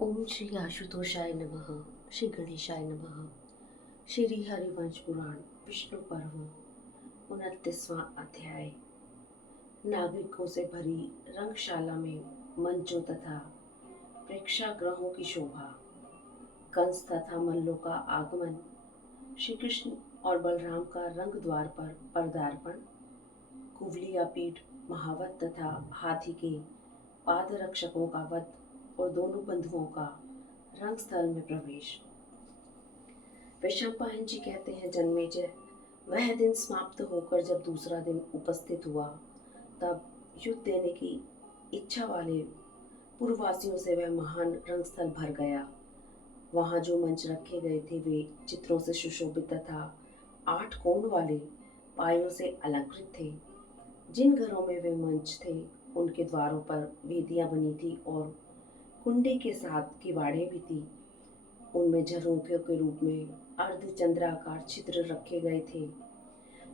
ओम श्री आशुतोषाय नमः। श्री गणेशाय नमः। श्री हरिवंश पुराण विष्णु पर्व 29वां अध्याय। नागरिकों से भरी रंगशाला में मंचों तथा प्रेक्षागृहों की शोभा। कंस तथा मल्लों का आगमन। श्री कृष्ण और बलराम का रंग द्वार पर पदार्पण। कुवलिया पीठ महावत तथा हाथी के पादरक्षकों का वध और दोनों बंधुओं का रंगस्थल में प्रवेश। वैशंपायन जी कहते हैं, जन्मेजय, वह दिन समाप्त होकर जब दूसरा दिन उपस्थित हुआ, तब युद्ध देने की इच्छा वाले पूर्ववासियों से वह महान रंगस्थल भर गया। वहां जो मंच रखे गए थे वे चित्रों से सुशोभित तथा 8 कोण वाले पायों से अलंकृत थे। जिन घरों में वे मंच थे उनके द्वारों पर वेदियां बनी थी और कुंडी के साथ किवाड़े भी थी। उनमें झरोखों के रूप में अर्धचंद्राकार छिद्र रखे गए थे।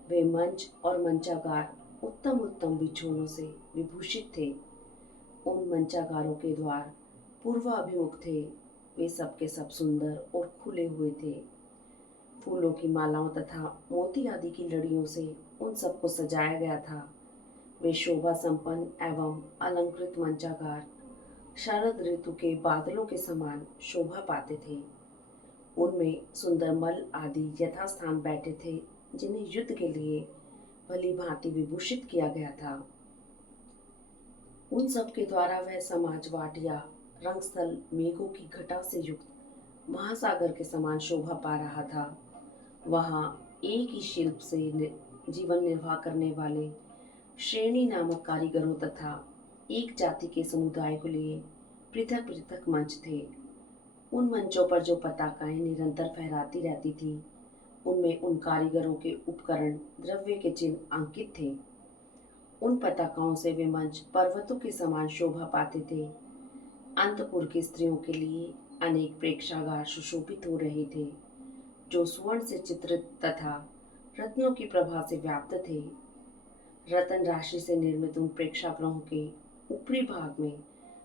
वे मंच और मंचागार उत्तम उत्तम बिछौनों से विभूषित थे। उन मंचागारों के द्वार पूर्वाभिमुख थे। वे सब के सब सुंदर और खुले हुए थे। फूलों की मालाओं तथा मोती आदि की लड़ियों से उन सबको सजाया गया था। वे शोभा संपन्न एवं अलंकृत मंचागार शरद ऋतु के बादलों के समान शोभा पाते थे। उनमें सुंदर मल आदि यथास्थान बैठे थे, जिन्हें युद्ध के लिए भली भांति विभूषित किया गया था। उन सब के द्वारा वह समाजवाट या रंगस्थल मेघों की घटा से युक्त महासागर के समान शोभा पा रहा था। वहां एक ही शिल्प से जीवन निर्वाह करने वाले श्रेणी नामक कारीगरों तथा एक जाति के समुदाय को लिए पृथक पृथक मंच थे। उन मंचों पर जो पताकाएं निरंतर फहराती रहती थी, उनमें उन कारीगरों के उपकरण द्रव्य के चिन्ह अंकित थे। उन पताकाओं से वे मंच पर्वतों के समान शोभा पाते थे। अंतपुर की स्त्रियों के लिए अनेक प्रेक्षागार सुशोभित हो रहे थे, जो स्वर्ण से चित्रित तथा रत्नों की प्रभा से व्याप्त थे। रतन राशि से निर्मित उन प्रेक्षागृहों के ऊपरी भाग में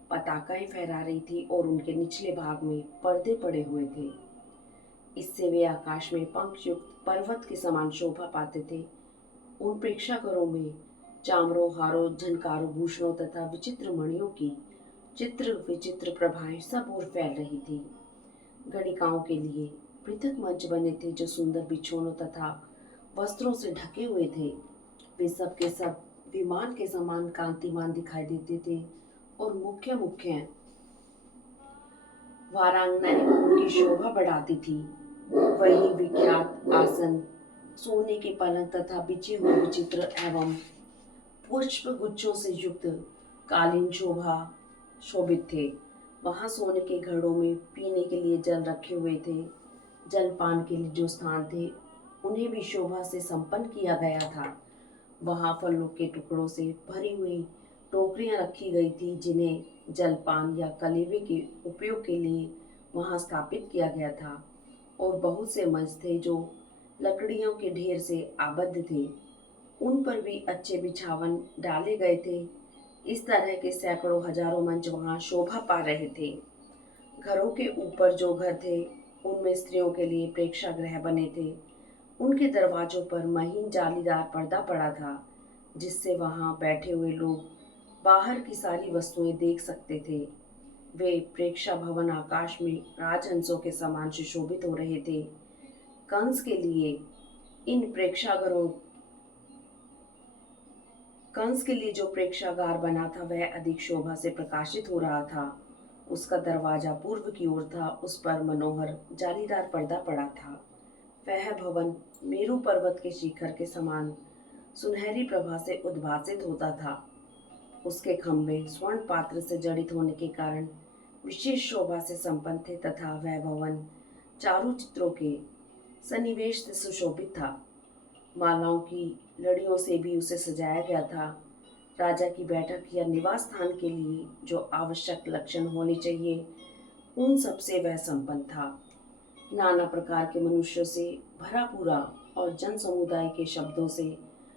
पताकाएं फहरा रही थी और उनके निचले भाग में पर्दे पड़े हुए थे। इससे वे आकाश में पंख युक्त पर्वत के समान शोभा पाते थे। उन प्रेक्षागृहों में चामरों, हारों, झनकारों, भूषणों तथा विचित्र मणियों की चित्र विचित्र प्रभाएं सब ओर फैल रही थी। गणिकाओं के लिए पृथक मंच बने थे, जो सुंदर बिछौनों तथा वस्त्रों से ढके हुए थे। वे सब के सब विमान के समान कांतिमान दिखाई देते थे और मुख्य मुख्य वारांगनाएं उनकी शोभा बढ़ाती थी। वही विख्यात आसन, सोने के पलंग तथा बिछे हुए विचित्र एवं पुष्प गुच्छों से युक्त कालीन शोभित थे। वहां सोने के घड़ों में पीने के लिए जल रखे हुए थे। जलपान के लिए जो स्थान थे उन्हें भी शोभा से संपन्न किया गया था। वहां फलों के टुकड़ों से भरी हुई टोकरियां रखी गई थी, जिन्हें जलपान या कलेवे के उपयोग के लिए वहां स्थापित किया गया था। और बहुत से मंच थे जो लकड़ियों के ढेर से आबद्ध थे। उन पर भी अच्छे बिछावन डाले गए थे। इस तरह के सैकड़ों हजारों मंच वहां शोभा पा रहे थे। घरों के ऊपर जो घर थे उनमें स्त्रियों के लिए प्रेक्षागृह बने थे। उनके दरवाजों पर महीन जालीदार पर्दा पड़ा था, जिससे वहां बैठे हुए लोग बाहर की सारी वस्तुएं देख सकते थे। वे प्रेक्षा भवन आकाश में राजहंसों के समान सुशोभित हो रहे थे। कंस के लिए इन प्रेक्षागरों कंस के लिए जो प्रेक्षागार बना था वह अधिक शोभा से प्रकाशित हो रहा था। उसका दरवाजा पूर्व की ओर था। उस पर मनोहर जालीदार पर्दा पड़ा था। वह भवन मेरु पर्वत के शिखर के समान सुनहरी प्रभा से उद्भासित होता था। उसके खंभे स्वर्ण पात्र से जड़ित होने के कारण विशेष शोभा से संपन्न थे तथा वह भवन चारु चित्रों के सन्निवेश से सुशोभित था। मालाओं की लड़ियों से भी उसे सजाया गया था। राजा की बैठक या निवास स्थान के लिए जो आवश्यक लक्षण होने चाहिए उन सब से वह संपन्न था। नाना प्रकार के मनुष्यों से भरा पूरा और जन समुदाय के शब्दों से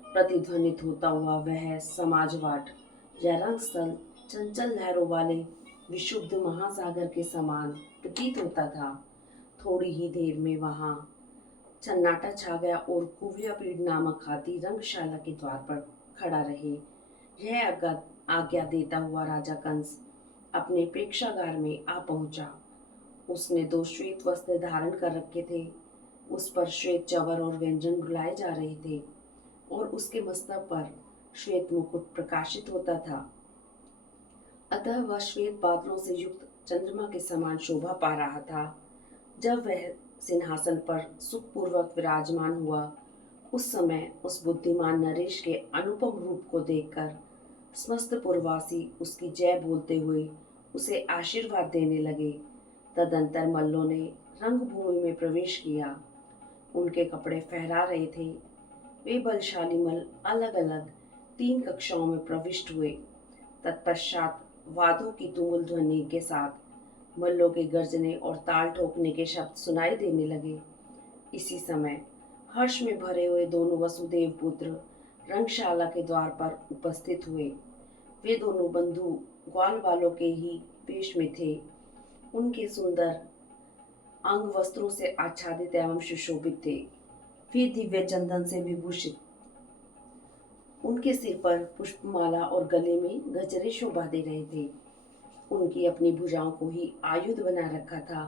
प्रतिध्वनित होता हुआ वह समाजवाट या रंगस्थल चंचल लहरों वाले विशुद्ध महासागर के समान प्रतीत होता था। थोड़ी ही देर में वहां सन्नाटा छा गया और कुव्यापीड़ नामक हाथी रंगशाला के द्वार पर खड़ा रहे। यह आज्ञा देता हुआ राजा कंस अपने प्रेक्षागार में आ पहुंचा। उसने दो श्वेत वस्त्र धारण कर रखे थे। उस पर श्वेत चवर और व्यंजन रुलाए जा रहे थे और उसके मस्तक पर श्वेत मुकुट प्रकाशित होता था। अतः वह श्वेत बादलों से युक्त चंद्रमा के समान शोभा पा रहा था। जब वह सिंहासन पर सुखपूर्वक विराजमान हुआ, उस समय उस बुद्धिमान नरेश के अनुपम रूप को देखकर समस्त पुरवासी उसकी जय बोलते हुए उसे आशीर्वाद देने लगे। तदंतर मल्लों ने रंगभूमि में प्रवेश किया। उनके कपड़े फहरा रहे थे। वे बलशाली मल्ल अलग अलग 3 कक्षाओं में प्रविष्ट हुए। तत्पश्चात वादों की तुमुल ध्वनि के साथ मल्लों के गर्जने और ताल ठोकने के शब्द सुनाई देने लगे। इसी समय हर्ष में भरे हुए दोनों वसुदेव पुत्र रंगशाला के द्वार पर उपस्थित हुए। वे दोनों बंधु ग्वाल वालों के ही वेश में थे। उनके सुंदर अंग वस्त्रों से आच्छादित एवं सुशोभित थे। वे दिव्य चंदन से विभूषित, उनके सिर पर पुष्पमाला और गले में गजरे शोभा दे रहे थे। उनकी अपनी भुजाओं को ही आयुध बना रखा था।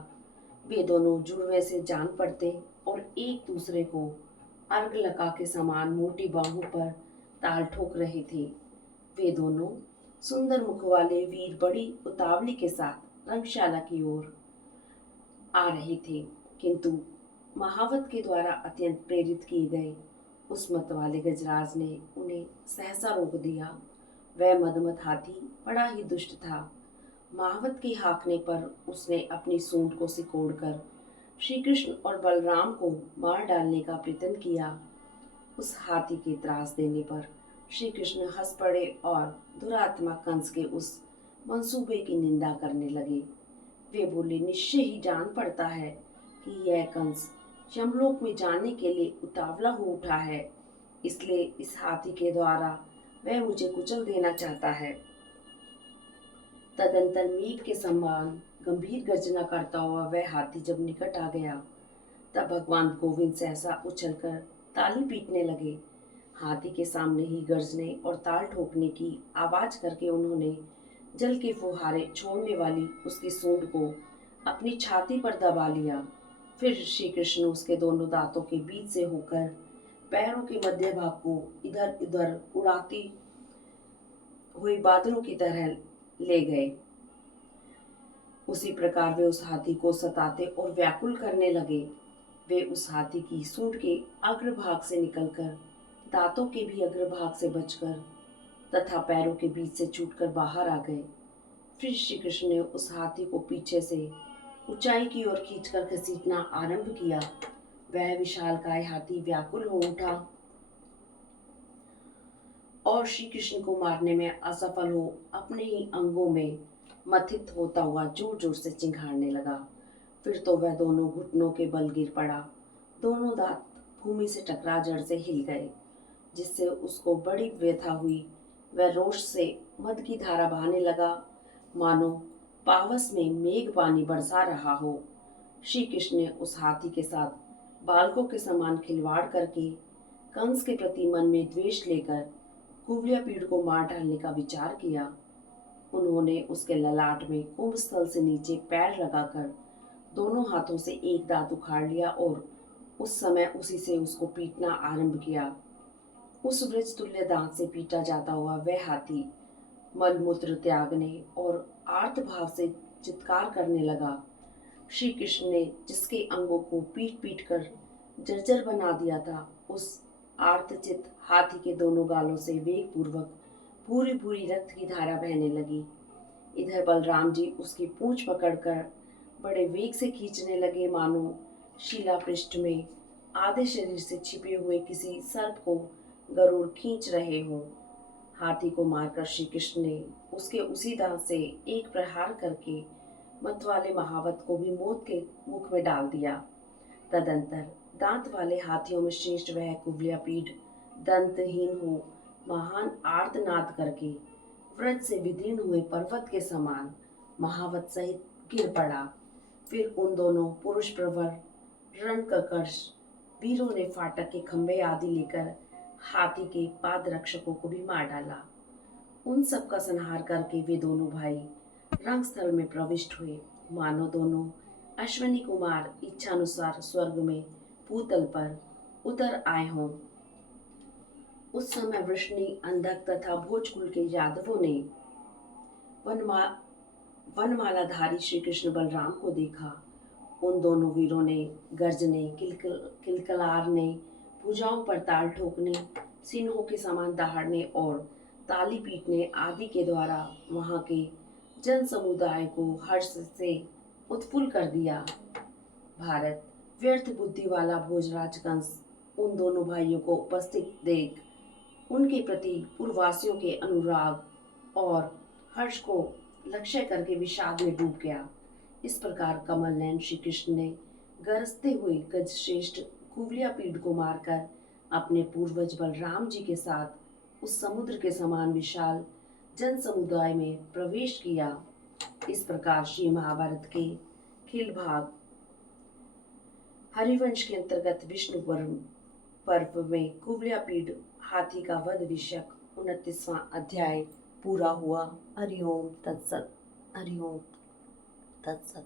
वे दोनों जुड़वे से जान पड़ते और एक दूसरे को अर्घलता के समान मोटी बाहों पर ताल ठोक रहे थे। वे दोनों सुंदर मुख वाले वीर बड़ी उतावली के साथ रंगशाला की ओर आ रहे थे, किंतु महावत के द्वारा अत्यंत प्रेरित किए गए उस मत वाले गजराज ने उन्हें सहसा रोक दिया। वह मदमत हाथी बड़ा ही दुष्ट था। महावत के हाँकने पर उसने अपनी सूंड को सिकोड़कर श्री कृष्ण और बलराम को मार डालने का प्रयत्न किया। उस हाथी के त्रास देने पर श्री कृष्ण हंस पड़े और दुरात्मा कंस के उस मंसूबे की निंदा करने लगे। वे बोले, निश्चय ही जान पड़ता है कि यह कंस यमलोक में जाने के लिए उतावला हो उठा है, इसलिए इस हाथी के द्वारा वह मुझे कुचल देना चाहता है। तदंतर मेघ के समान गंभीर गर्जना करता हुआ वह हाथी जब निकट आ गया, तब भगवान गोविंद सहसा उछलकर ताली पीटने लगे। हाथी के सामने ही गर्जने और ताल ठोकने की आवाज करके उन्होंने जल के फुहारे छोड़ने वाली उसकी सूंड को अपनी छाती पर दबा लिया। फिर श्री कृष्ण उसके दोनों दांतों के बीच से होकर पैरों के मध्य भाग को इधर उधर उड़ाती हुई बादलों की तरह ले गए। उसी प्रकार वे उस हाथी को सताते और व्याकुल करने लगे। वे उस हाथी की सूंड के अग्रभाग से निकलकर दांतों के भी अग्रभाग से बचकर तथा पैरों के बीच से छूटकर बाहर आ गए। फिर श्री कृष्ण ने उस हाथी को पीछे से ऊंचाई की ओर खींचकर घसीटना आरंभ किया। वह विशालकाय हाथी व्याकुल हो उठा और श्री कृष्ण को मारने में असफल हो अपने ही अंगों में मथित होता हुआ जोर जोर से चिंघाड़ने लगा। फिर तो वह दोनों घुटनों के बल गिर पड़ा। दोनों दांत भूमि से टकरा जड़ से हिल गए, जिससे उसको बड़ी व्यथा हुई। वह रोष से मद की धारा बहाने लगा, मानो पावस में मेघ पानी बरसा रहा हो। श्री कृष्ण ने उस हाथी के साथ बालकों के समान खिलवाड़ करके कंस के प्रति मन में द्वेष लेकर कुव्यापीड़ को मार डालने का विचार किया। उन्होंने उसके ललाट में कुंभस्थल से नीचे पैर लगाकर दोनों हाथों से एक दांत उखाड़ लिया और उस समय उसी से उसको पीटना आरंभ किया। उस वृक्ष तुल्य दांत से पीटा जाता हुआ वह हाथी मलमूत्र त्यागने और आर्त भाव से चित्कार करने लगा। श्री कृष्ण ने जिसके अंगों को पीट पीट कर जर्जर बना दिया था, उस आर्तचित हाथी के दोनों गालों से वेग पूर्वक पूरी पूरी रक्त की धारा बहने लगी। इधर बलराम जी उसकी पूंछ पकड़कर बड़े वेग से खींचने लगे, मानो शिला पृष्ठ में आधे शरीर से छिपे हुए किसी सर्प को गरुड़ खींच रहे हों। हाथी को मारकर श्री कृष्ण ने उसके उसी दांत से एक प्रहार करके मतवाले महावत को भी मौत के मुख में डाल दिया। तदंतर दांत वाले हाथियों में श्रेष्ठ वह कुव्यापीड़ दंतहीन हो महान आर्तनाद करके व्रज से विदीर्ण हुए पर्वत के समान महावत सहित गिर पड़ा। फिर उन दोनों पुरुष प्रवर रणकर्कश वीरों ने फाटक के खंभे आदि लेकर हाथी के पाद रक्षकों को भी मार डाला। उन सब का संहार करके वे दोनों भाई रंगस्थल में प्रविष्ट हुए, मानो दोनों अश्विनी कुमार इच्छानुसार स्वर्ग में भूतल पर उतर आए हों। उस समय वृष्णि, अंधक तथा भोजकुल के यादवों ने वनमा वनमालाधारी श्री कृष्ण बलराम को देखा। उन दोनों वीरों ने गर्जने, किलकलारने, भुजाओं पर ताल ठोकने, सिन्हों के समान दहाड़ने और ताली पीटने आदि के द्वारा वहां के जन समुदाय को हर्ष से उत्फुल्ल कर दिया। भारत व्यर्थ बुद्धि वाला भोजराज कंस उन दोनों भाइयों को उपस्थित देख उनके प्रति पूर्ववासियों के अनुराग और हर्ष को लक्ष्य करके विषाद में डूब गया। इस प्रकार कमल नयन श्री कृष्ण ने गरजते हुए गजश्रेष्ठ कुवलियापीड़ को मारकर अपने पूर्वज बलराम जी के साथ उस समुद्र के समान विशाल जन समुदाय में प्रवेश किया। इस प्रकार श्री महाभारत के खिल भाग हरिवंश के अंतर्गत विष्णु पर्व में कुवलियापीड़ हाथी का वध विषयक 29वां अध्याय पूरा हुआ। हरिओम तत्सत। हरिओम तत्सत।